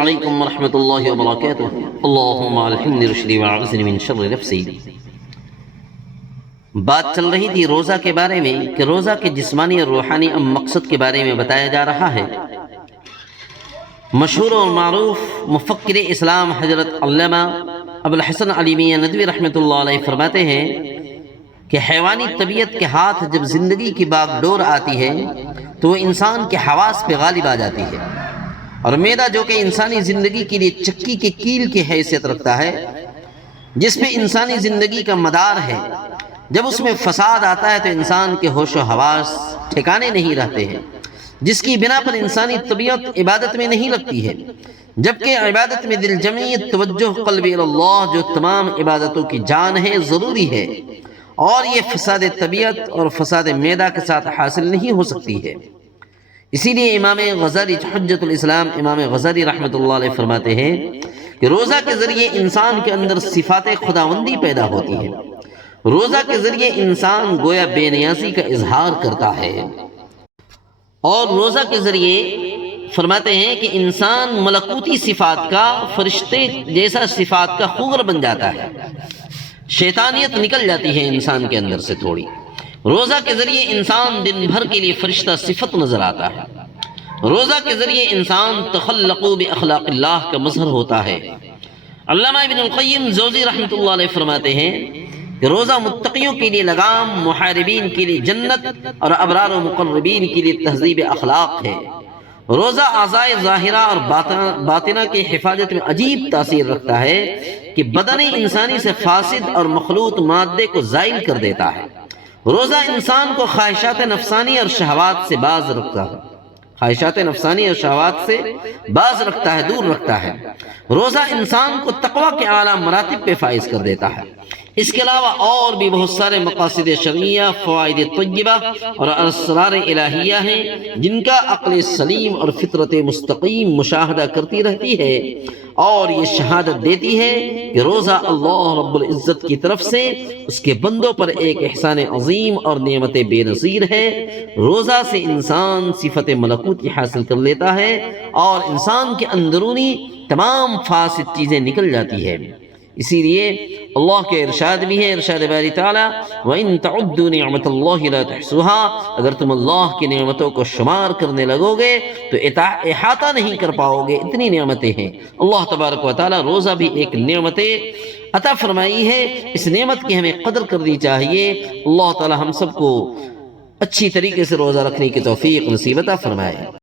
علیکم ورحمۃ اللہ وبرکاتہ۔ اللہم الحمنی رشدی وعوذنی من شر نفسی۔ بات چل رہی تھی روزہ کے بارے میں کہ روزہ کے جسمانی اور روحانی مقصد کے بارے میں بتایا جا رہا ہے۔ مشہور اور معروف مفکر اسلام حضرت علامہ ابوالحسن علی میاں ندوی رحمۃ اللہ علیہ فرماتے ہیں کہ حیوانی طبیعت کے ہاتھ جب زندگی کی باغ ڈور آتی ہے تو وہ انسان کے حواس پہ غالب آ جاتی ہے، اور معدہ جو کہ انسانی زندگی کے لیے چکی کے کیل کی حیثیت رکھتا ہے، جس میں انسانی زندگی کا مدار ہے، جب اس میں فساد آتا ہے تو انسان کے ہوش و حواس ٹھکانے نہیں رہتے ہیں، جس کی بنا پر انسانی طبیعت عبادت میں نہیں لگتی ہے، جبکہ عبادت میں دل جمعیت، توجہ قلب اللہ جو تمام عبادتوں کی جان ہے، ضروری ہے، اور یہ فساد طبیعت اور فساد معدہ کے ساتھ حاصل نہیں ہو سکتی ہے۔ اسی لیے امام غزالی حجت الاسلام امام غزالی رحمۃ اللہ علیہ فرماتے ہیں کہ روزہ کے ذریعے انسان کے اندر صفات خداوندی پیدا ہوتی ہے۔ روزہ کے ذریعے انسان گویا بے نیازی کا اظہار کرتا ہے، اور روزہ کے ذریعے فرماتے ہیں کہ انسان ملکوتی صفات کا، فرشتے جیسا صفات کا خوگر بن جاتا ہے، شیطانیت نکل جاتی ہے انسان کے اندر سے تھوڑی۔ روزہ کے ذریعے انسان دن بھر کے لیے فرشتہ صفت نظر آتا ہے۔ روزہ کے ذریعے انسان تخلقوا باخلاق اللہ کا مظہر ہوتا ہے۔ علامہ ابن القیم جوزی رحمۃ اللہ علیہ فرماتے ہیں کہ روزہ متقیوں کے لیے لگام، محاربین کے لیے جنت، اور ابرار و مقربین کے لیے تہذیب اخلاق ہے۔ روزہ اعضائے ظاہرہ اور باطنہ کی حفاظت میں عجیب تاثیر رکھتا ہے کہ بدن انسانی سے فاسد اور مخلوط مادے کو زائل کر دیتا ہے۔ روزہ انسان کو خواہشات نفسانی اور شہوات سے باز رکھتا ہے، خواہشات نفسانی اور شہوات سے باز رکھتا ہے، دور رکھتا ہے۔ روزہ انسان کو تقوی کے اعلیٰ مراتب پہ فائز کر دیتا ہے۔ اس کے علاوہ اور بھی بہت سارے مقاصد شرعیہ، فوائد طیبہ اور اسرار الہیہ ہیں جن کا عقل سلیم اور فطرت مستقیم مشاہدہ کرتی رہتی ہے، اور یہ شہادت دیتی ہے کہ روزہ اللہ رب العزت کی طرف سے اس کے بندوں پر ایک احسان عظیم اور نعمت بے نظیر ہے۔ روزہ سے انسان صفت ملکوتی حاصل کر لیتا ہے، اور انسان کے اندرونی تمام فاسد چیزیں نکل جاتی ہے۔ اسی لیے اللہ کے ارشاد بھی ہے، ارشاد باری تعالیٰ وَإِن تَعُدُّوا نِعْمَةَ اللَّهِ لَا تُحْصُوهَا، اگر تم اللہ کی نعمتوں کو شمار کرنے لگو گے تو احاطہ نہیں کر پاؤ گے، اتنی نعمتیں ہیں۔ اللہ تبارک و تعالیٰ روزہ بھی ایک نعمت عطا فرمائی ہے، اس نعمت کی ہمیں قدر کرنی چاہیے۔ اللہ تعالیٰ ہم سب کو اچھی طریقے سے روزہ رکھنے کی توفیق نصیب عطا فرمائے۔